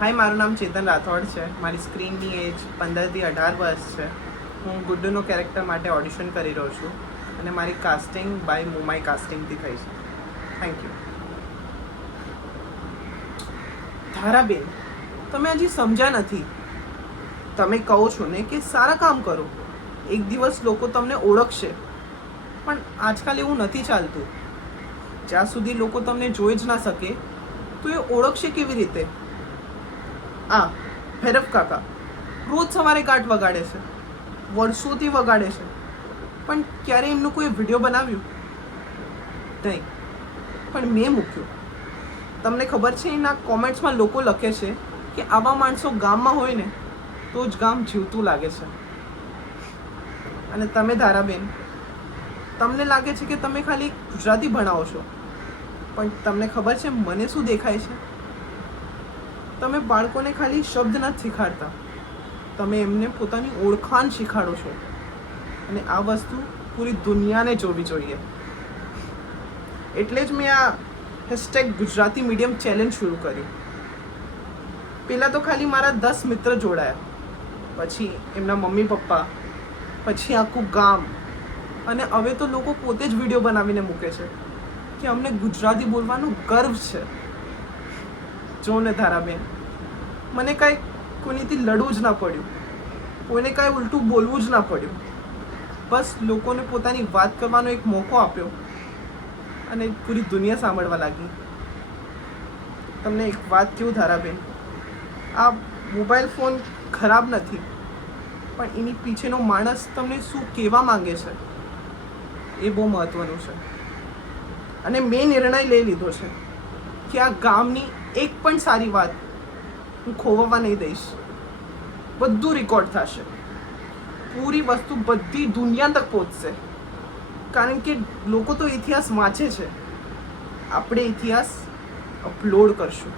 હાય, મારું નામ ચેતન રાઠોડ છે. મારી સ્ક્રીનની એજ 15થી 18 વર્ષ છે. હું ગુડ્ડુનો કેરેક્ટર માટે ઓડિશન કરી રહ્યો છું અને મારી કાસ્ટિંગ બાય મુમાઈ કાસ્ટિંગથી થઈ છે. Thank you. ધારાબેન, તમે હજી સમજ્યા નથી. તમે કહો છો ને કે સારા કામ કરો, એક દિવસ લોકો તમને ઓળખશે, પણ આજકાલ એવું નથી ચાલતું. જ્યાં સુધી લોકો તમને જોઈ જ ના શકે તો એ ઓળખશે કેવી રીતે? ભૈરવ કાકા રોજ સવારે ગાંઠ વગાડે છે, વર્ષોથી વગાડે છે, પણ ક્યારે એમનું કોઈ વિડીયો બનાવ્યું નહીં, પણ મેં મૂક્યું. તમને ખબર છે, એના કોમેન્ટ્સમાં લોકો લખે છે કે આવા માણસો ગામમાં હોય ને તો જ ગામ જીવતું લાગે છે. અને તમે ધારાબેન, તમને લાગે છે કે તમે ખાલી ગુજરાતી ભણાવો છો, પણ તમને ખબર છે મને શું દેખાય છે? તમે બાળકોને ખાલી શબ્દ નથી શીખવાડતા, તમે એમને પોતાની ઓળખાણ શીખવાડો છો. અને આ વસ્તુ પૂરી દુનિયાને જોવી જોઈએ. એટલે જ મેં આ #ગુજરાતી મીડિયમ ચેલેન્જ શરૂ કર્યું. પહેલાં તો ખાલી મારા 10 મિત્ર જોડાયા, પછી એમના મમ્મી પપ્પા, પછી આખું ગામ, અને હવે તો લોકો પોતે જ વિડીયો બનાવીને મૂકે છે કે અમને ગુજરાતી બોલવાનો ગર્વ છે. જો ને ધારાબેન, મને કાંઈ કોઈનીથી લડવું જ ના પડ્યું, કોઈને કાંઈ ઉલટું બોલવું જ ના પડ્યું. બસ લોકોને પોતાની વાત કરવાનો એક મોકો આપ્યો અને પૂરી દુનિયા સાંભળવા લાગી. તમને એક વાત કહું ધારાબેન, આ મોબાઈલ ફોન ખરાબ નથી, પણ એની પીછેનો માણસ તમને શું કહેવા માંગે છે એ બહુ મહત્ત્વનું છે. અને મેં નિર્ણય લઈ લીધો છે કે આ ગામની એક પણ સારી વાત હું ખોવાવા નહીં દઈશ. બધું રેકોર્ડ થશે, પૂરી વસ્તુ બધી દુનિયા તક પહોંચશે, કારણ કે લોકો તો ઇતિહાસ વાંચે છે. આપણે ઇતિહાસ અપલોડ કરશું.